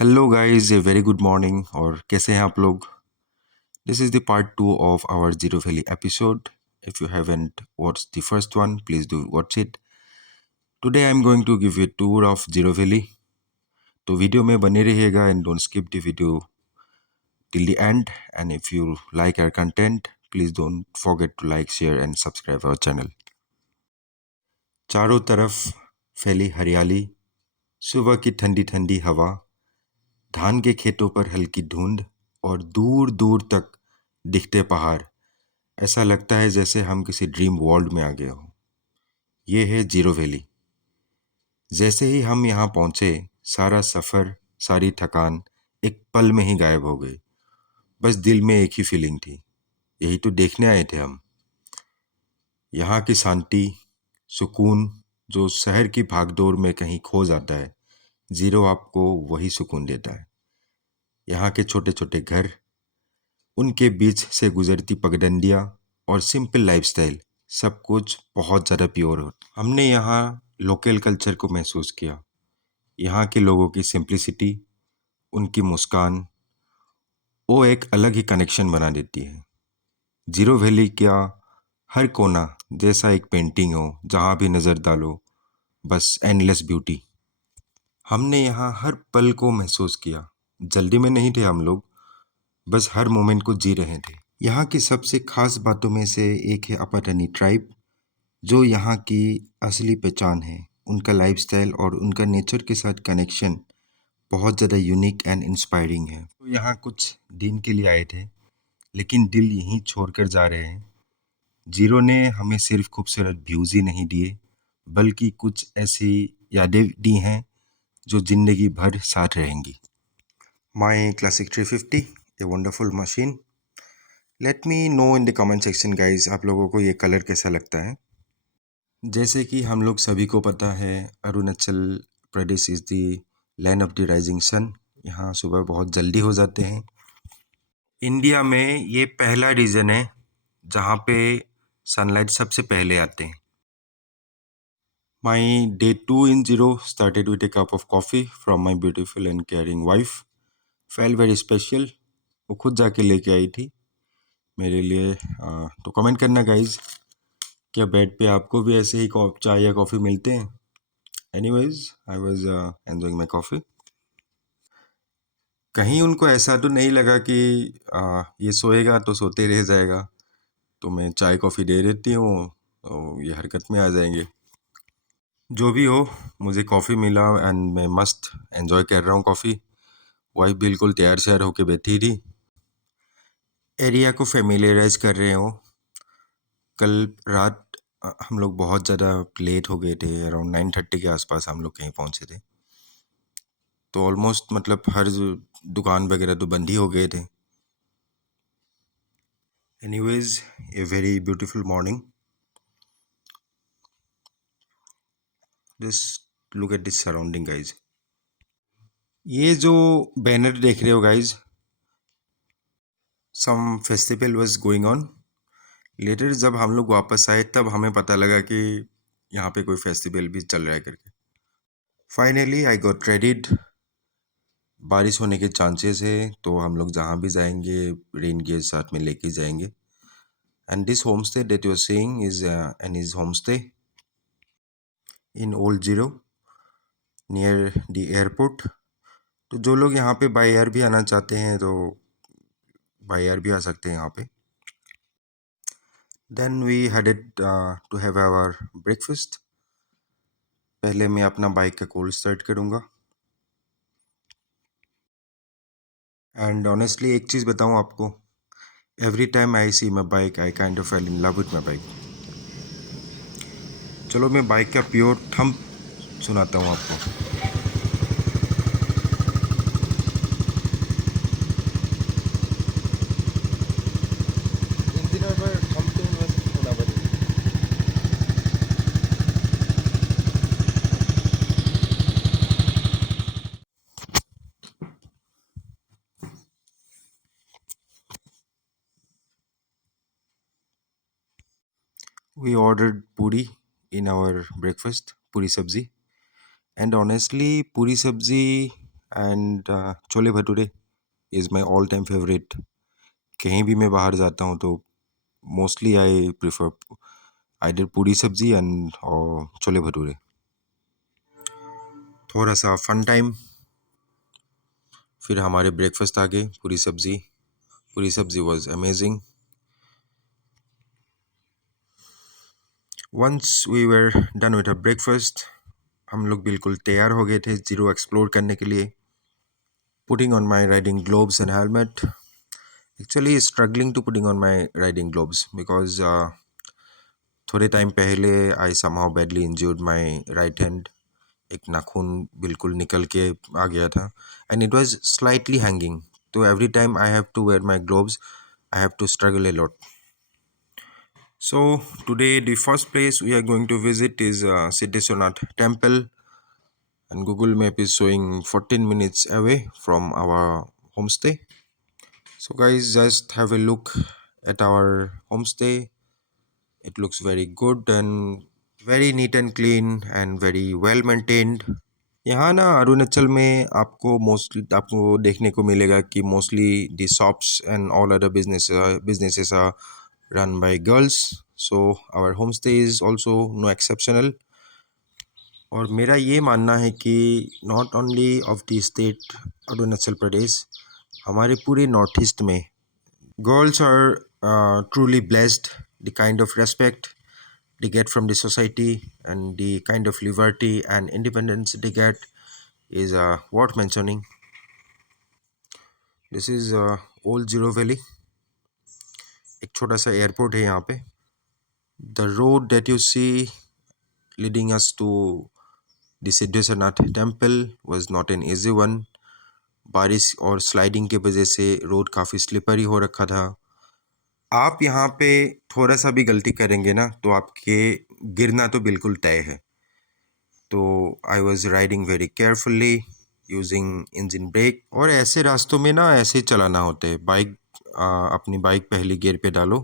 Hello guys, a very good morning. और कैसे हैं आप लोग? This is the part 2 of our Ziro Valley episode. If you haven't watched the first one, please do watch it. Today I am going to give you tour of Ziro Valley. तो वीडियो में बने रहिएगा and don't skip the video till the end. And if you like our content, please don't forget to like, share and subscribe our channel. चारों तरफ फैली हरियाली, सुबह की ठंडी ठंडी हवा, धान के खेतों पर हल्की धुंध और दूर दूर तक दिखते पहाड़। ऐसा लगता है जैसे हम किसी ड्रीम वर्ल्ड में आ गए हों। ये है जीरो वैली। जैसे ही हम यहाँ पहुँचे, सारा सफ़र, सारी थकान एक पल में ही गायब हो गई। बस दिल में एक ही फीलिंग थी, यही तो देखने आए थे हम। यहाँ की शांति, सुकून, जो शहर की भागदौड़ में कहीं खो जाता है, जीरो आपको वही सुकून देता है। यहाँ के छोटे छोटे घर, उनके बीच से गुजरती पगडंडियाँ और सिंपल लाइफस्टाइल, सब कुछ बहुत ज़्यादा प्योर हो। हमने यहाँ लोकल कल्चर को महसूस किया। यहाँ के लोगों की सिंप्लिसिटी, उनकी मुस्कान, वो एक अलग ही कनेक्शन बना देती है। जीरो वैली क्या हर कोना जैसा एक पेंटिंग हो, जहाँ भी नज़र डालो बस एंडलेस ब्यूटी। हमने यहाँ हर पल को महसूस किया। जल्दी में नहीं थे हम लोग, बस हर मोमेंट को जी रहे थे। यहाँ की सबसे खास बातों में से एक है अपाटनी ट्राइब, जो यहाँ की असली पहचान है। उनका लाइफस्टाइल और उनका नेचर के साथ कनेक्शन बहुत ज़्यादा यूनिक एंड इंस्पायरिंग है। तो यहाँ कुछ दिन के लिए आए थे, लेकिन दिल यहीं छोड़कर जा रहे हैं। जीरो ने हमें सिर्फ खूबसूरत व्यूज़ ही नहीं दिए, बल्कि कुछ ऐसी यादें दी हैं जो ज़िंदगी भर साथ रहेंगी। My classic 350, a wonderful machine. Let me know in the comment section guys, आप लोगों को ये कलर कैसा लगता है। जैसे कि हम लोग सभी को पता है, Arunachal Pradesh is the land of the rising sun. यहाँ सुबह बहुत जल्दी हो जाते हैं। इंडिया में ये पहला रीजन है जहाँ पे सनलाइट सबसे पहले आते हैं। My day 2 in zero started with a cup of coffee from my beautiful and caring wife. Felt very special. वो खुद जाके लेके आई थी मेरे लिए। तो कमेंट करना गाइज, क्या बेड पे आपको भी ऐसे ही चाय या कॉफ़ी मिलते हैं? Anyways, I was enjoying my coffee. कहीं उनको ऐसा तो नहीं लगा कि ये सोएगा तो सोते रह जाएगा, तो मैं चाय कॉफ़ी दे देती हूँ तो ये हरकत में आ जाएंगे। जो भी हो, मुझे कॉफ़ी मिला एंड मैं मस्त एंजॉय कर रहा हूँ कॉफ़ी। वाइफ बिल्कुल तैयार श्यार होके बैठी थी, एरिया को फेमिलियराइज कर रहे हो। कल रात हम लोग बहुत ज़्यादा लेट हो गए थे, अराउंड 9:30 के आसपास हम लोग कहीं पहुँचे थे। तो ऑलमोस्ट मतलब हर दुकान वगैरह तो बंद ही हो गए थे। Anyways, a very beautiful morning. Just look at this surrounding guys. ये जो बैनर देख रहे हो guys, some festival was going on. Later जब हम लोग वापस आए तब हमें पता लगा कि यहाँ पे कोई फेस्टिवल भी चल रहा है करके। Finally I got raided. बारिश होने के चांसेस है, तो हम लोग जहाँ भी जाएंगे रेन गियर साथ में लेके जाएंगे। And this home stay that you are seeing is an is home stay in Old Ziro near the airport. तो जो लोग यहाँ पे बाय एयर भी आना चाहते हैं तो बाय एयर भी आ सकते हैं यहाँ पे। Then we headed to have our breakfast. पहले मैं अपना बाइक का कोल्ड स्टार्ट करूँगा। एंड ऑनेस्टली एक चीज़ बताऊँ आपको, every time I see my bike I kind of fell in love with my bike. चलो मैं बाइक का प्योर थंब सुनाता हूँ आपको। We ordered puri in our breakfast, puri sabzi. And honestly, puri sabzi and chole bhature is my all time favourite. कहीं भी मैं बाहर जाता हूँ तो मोस्टली आई प्रिफर आइदर पूरी सब्जी एंड और छोले भटूरे। थोड़ा सा फन टाइम, फिर हमारे ब्रेकफास्ट आ गए। पूरी सब्जी was amazing. Once we were done with a breakfast, हम लोग बिल्कुल तैयार हो गए थे जीरो एक्सप्लोर करने के लिए। Putting on my riding gloves and helmet, actually struggling to putting on my riding gloves because थोड़े टाइम पहले I somehow badly injured my right hand. एक नाखून बिल्कुल निकल के आ गया था and it was slightly hanging, तो every time I have to wear my gloves I have to struggle a lot. So today the first place we are going to visit is Siddheswanath temple, and Google Map is showing 14 minutes away from our homestay. So guys, just have a look at our homestay. It looks very good and very neat and clean and very well maintained. यहाँ ना अरुणाचल में आपको mostly आपको देखने को मिलेगा कि mostly the shops and all other businesses are run by girls. So our homestay is also no exceptional. और मेरा ये मानना है कि not only of the state Arunachal Pradesh, हमारे पूरे नॉर्थ ईस्ट में girls are truly blessed. The kind of respect they get from the society and the kind of liberty and independence they get is worth mentioning. This is Old Zero Valley. एक छोटा सा airport है यहाँ पे. The road that you see leading us to the Siddheshwarnath temple was not an easy one. बारिश और sliding के वजह से रोड काफ़ी स्लिपरी हो रखा था. आप यहाँ पे थोड़ा सा भी गलती करेंगे ना तो आपके गिरना तो बिल्कुल तय है. तो I was riding very carefully using engine brake. और ऐसे रास्तों में ना ऐसे ही चलाना होता है. अपनी बाइक पहले गियर पे डालो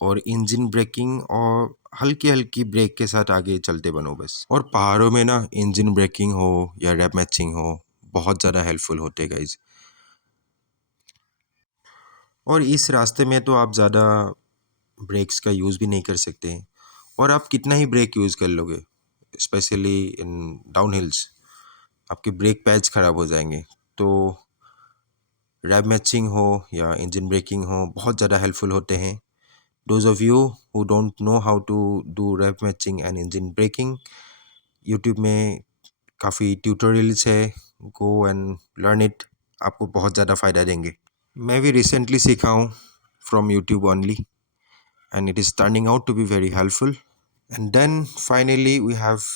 और इंजन ब्रेकिंग और हल्की हल्की ब्रेक के साथ आगे चलते बनो बस. और पहाड़ों में ना इंजन ब्रेकिंग हो या रैप मैचिंग हो बहुत ज़्यादा हेल्पफुल होते गाइज. और इस रास्ते में तो आप ज़्यादा ब्रेक्स का यूज़ भी नहीं कर सकते हैं. और आप कितना ही ब्रेक यूज़ कर लोगे, स्पेशली इन डाउन हिल्स, आपके ब्रेक पैड्स ख़राब हो जाएंगे. तो रैप मैचिंग हो या इंजन ब्रेकिंग हो बहुत ज़्यादा हेल्पफुल होते हैं. Those of you who don't know how to do rev matching and engine braking, YouTube में काफ़ी ट्यूटोरियल्स है, गो एंड लर्न इट. आपको बहुत ज़्यादा फ़ायदा देंगे. मैं भी रिसेंटली सीखा हूँ from YouTube only and it is turning out to be very helpful. And then finally we have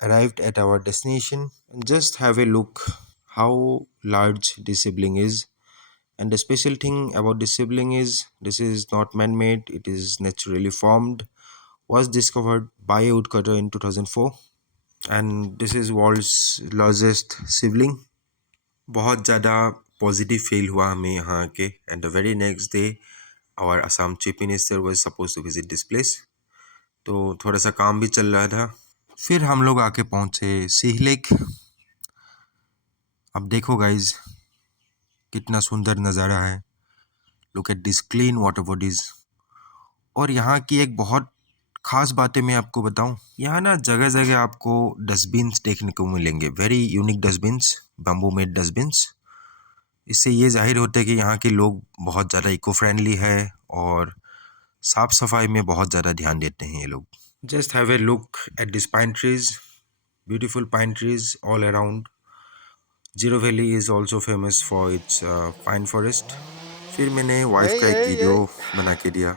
arrived at our destination, and just have a look how large this sibling is. And the special thing about this sibling is this is not man-made, it is naturally formed, was discovered by a woodcutter in 2004, and this is world's largest sibling. बहुत ज़्यादा positive feel हुआ हमें यहाँ आके. And the very next day our Assam chief minister was suppose to visit this place. तो थोड़ा सा काम भी चल रहा था. फिर हम लोग आके पहुँचे सिह लेक. अब देखो गाइज कितना सुंदर नज़ारा है. Look at this clean water bodies. और यहाँ की एक बहुत ख़ास बातें मैं आपको बताऊँ, यहाँ ना जगह जगह आपको डस्टबिन्स देखने को मिलेंगे. Very unique dustbins, bamboo made dustbins. इससे ये जाहिर होता है कि यहाँ के लोग बहुत ज़्यादा इको फ्रेंडली है और साफ़ सफाई में बहुत ज़्यादा ध्यान देते हैं ये लोग. Just have a look at this pine trees, beautiful pine trees all around. Zero valley is also famous for its pine forest. फिर मैंने वाइफ का एक वीडियो बना के दिया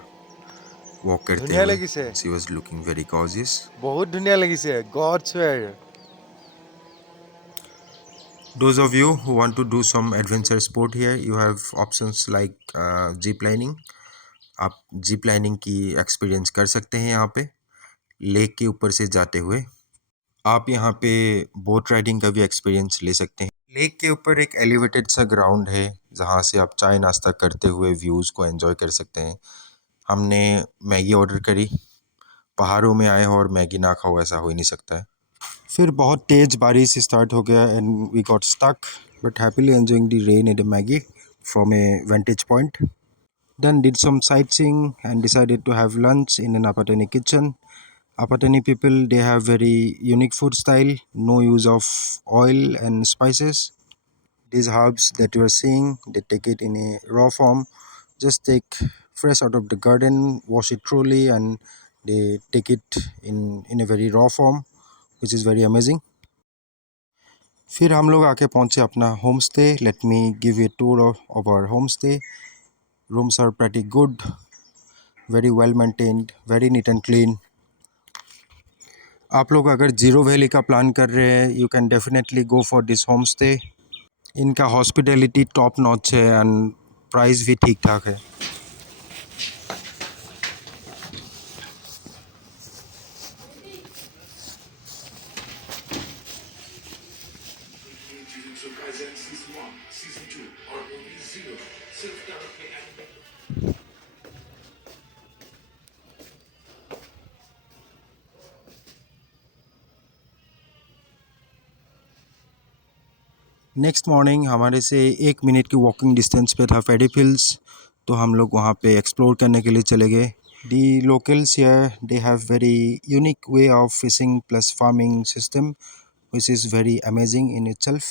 वॉक करते हुए. She was looking very gorgeous. बहुत धुनिया लगिसे. God swear. Those of you who want to do some adventure sport here, you have options like zip lining. आप जिप लाइनिंग की एक्सपीरियंस कर सकते हैं यहाँ पे लेक के ऊपर से जाते हुए. आप यहाँ पे बोट राइडिंग का भी एक्सपीरियंस ले सकते हैं. लेक के ऊपर एक एलिवेटेड सा ग्राउंड है जहाँ से आप चाय नाश्ता करते हुए व्यूज़ को एंजॉय कर सकते हैं. हमने मैगी ऑर्डर करी. पहाड़ों में आए हो और मैगी ना खाओ ऐसा हो ही नहीं सकता है. फिर बहुत तेज़ बारिश स्टार्ट हो गया and we got stuck. but happily enjoying the rain and the Maggie from a vantage point. Then did some sightseeing and decided to have lunch in an Apatani kitchen. Apatani people, they have very unique food style, no use of oil and spices. These herbs that you are seeing, they take it in a raw form, just take fresh out of the garden, wash it thoroughly, and they take it in a very raw form, which is very amazing. फिर हम लोग आके पहुंचे अपना home stay. Let me give you tour of our home stay. Rooms are pretty good, very well maintained, very neat and clean. आप लोग अगर zero valley का प्लान कर रहे हैं, you can definitely go for this home stay. इनका hospitality top notch है and price भी ठीक ठाक है. नेक्स्ट मॉर्निंग हमारे से 1 मिनट की वॉकिंग डिस्टेंस पे था पैडी फिल्स, तो हम लोग वहाँ पे एक्सप्लोर करने के लिए चले गए. The locals here, they have very unique way of fishing plus farming system, which is very amazing in itself.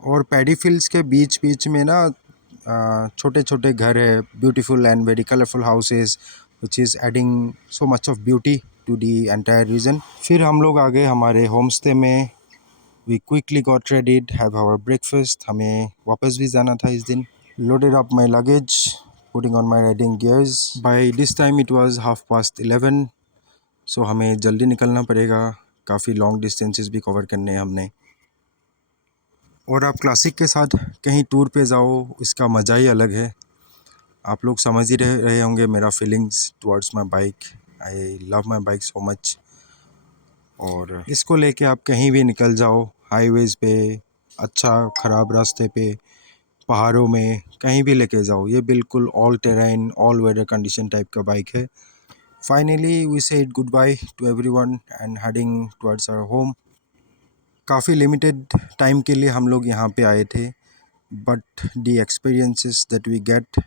और पैडी फील्ड्स के बीच बीच में ना छोटे छोटे घर है, beautiful and very colourful houses, which is adding so much of beauty to the entire region. फिर हम लोग आ गए हमारे होम स्टे में. We quickly got readied, have our breakfast. हमें वापस भी जाना था इस दिन. Loaded up my luggage, putting on my riding gears. By this time it was 11:30, सो हमें जल्दी निकलना पड़ेगा. काफ़ी लॉन्ग डिस्टेंसेस भी कवर करने हैं हमने. और आप क्लासिक के साथ कहीं टूर पे जाओ, इसका मज़ा ही अलग है. आप लोग समझ ही रहे होंगे मेरा feelings towards my bike. I love my bike so much. और इसको लेके आप कहीं भी निकल जाओ, हाईवेज़ पे, अच्छा ख़राब रास्ते पे, पहाड़ों में, कहीं भी लेके जाओ, ये बिल्कुल all terrain all weather condition type का बाइक है. Finally we said good bye to everyone and heading towards our home. काफ़ी लिमिटेड टाइम के लिए हम लोग यहाँ पे आए थे, but the experiences that we get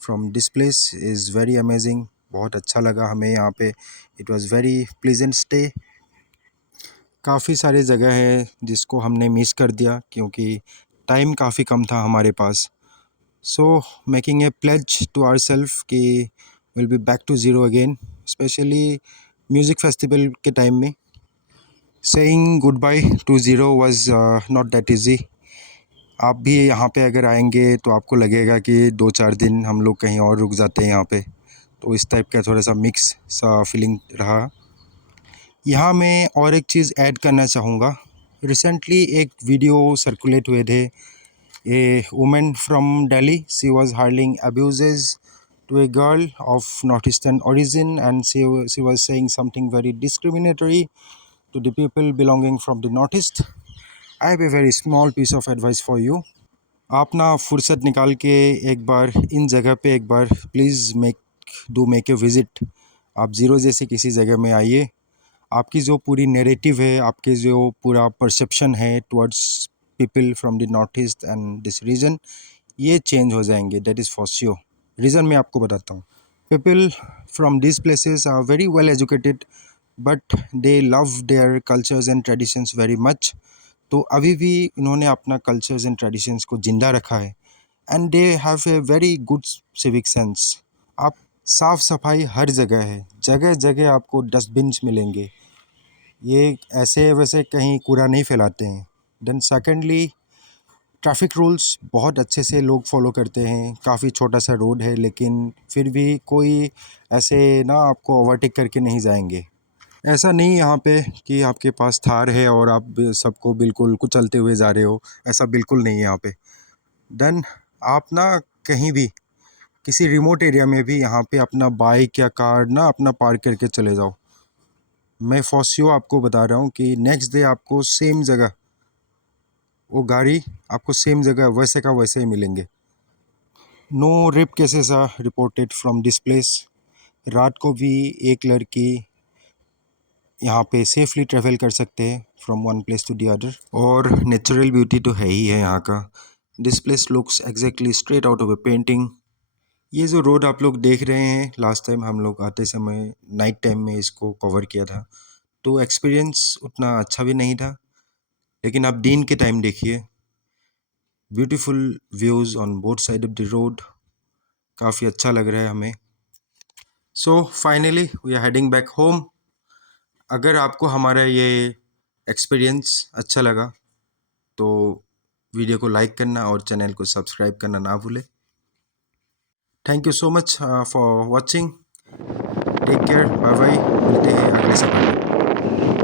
from this place is very amazing. बहुत अच्छा लगा हमें यहाँ पे. It was very pleasant stay. काफ़ी सारी जगह है जिसको हमने मिस कर दिया क्योंकि टाइम काफ़ी कम था हमारे पास. So making a pledge to our self कि will be back to zero again, specially music festival के टाइम में. Saying good bye to zero was not that easy. आप भी यहाँ पे अगर आएंगे तो आपको लगेगा कि 2-4 दिन हम लोग कहीं और रुक जाते हैं यहाँ पे. तो इस टाइप का थोड़ा सा मिक्स सा फीलिंग रहा. यहाँ मैं और एक चीज़ ऐड करना चाहूँगा. रिसेंटली एक वीडियो सर्कुलेट हुए थे. A women from Delhi, she was hurling abuses to a girl of northeastern origin, and she was saying something very discriminatory to the people belonging from the northeast. I have a very small piece of advice for you. आप ना फुर्सत निकाल के एक बार इन जगह पे एक बार please make a visit. आप ज़ीरो जैसी किसी जगह में आइए. आपकी जो पूरी नैरेटिव है, आपके जो पूरा परसेप्शन है towards people from the North East and this region, ये चेंज हो जाएंगे. That is for sure. Reason मैं आपको बताता हूँ. People from this places are very well educated, but they love their cultures and traditions very much. तो अभी भी इन्होंने अपना कल्चर्स एंड ट्रेडिशंस को ज़िंदा रखा है. And they have a very good civic sense. आप साफ़ सफाई हर जगह है, जगह जगह आपको डस्टबिन्स मिलेंगे. ये ऐसे वैसे कहीं कूड़ा नहीं फैलाते हैं. देन सेकेंडली, ट्रैफिक रूल्स बहुत अच्छे से लोग फॉलो करते हैं. काफ़ी छोटा सा रोड है लेकिन फिर भी कोई ऐसे ना आपको ओवरटेक करके नहीं जाएंगे. ऐसा नहीं यहाँ पे कि आपके पास थार है और आप सबको बिल्कुल कुचलते हुए जा रहे हो. ऐसा बिल्कुल नहीं है यहाँ पे. देन आप ना कहीं भी किसी रिमोट एरिया में भी यहाँ पे अपना बाइक या कार ना अपना पार्क करके चले जाओ. मैं फॉर श्योर आपको बता रहा हूँ कि नेक्स्ट डे आपको सेम जगह वो गाड़ी आपको सेम जगह वैसे का वैसे ही मिलेंगे. No rape cases are reported from this place. रात को भी एक लड़की यहाँ पे सेफली ट्रैवल कर सकते हैं from one place to the other. और नेचुरल ब्यूटी तो है ही है यहाँ का। This place looks exactly straight out of a painting. ये जो रोड आप लोग देख रहे हैं, लास्ट टाइम हम लोग आते समय नाइट टाइम में इसको कवर किया था, तो एक्सपीरियंस उतना अच्छा भी नहीं था। लेकिन आप दिन के टाइम देखिए, beautiful views on both side of the road, काफ़ी अच्छा लग रहा है हमें। So finally we are heading back home. अगर आपको हमारा ये एक्सपीरियंस अच्छा लगा तो वीडियो को लाइक करना और चैनल को सब्सक्राइब करना ना भूलें। Thank you so much for watching. Take care, bye bye, मिलते हैं अगले सफर में।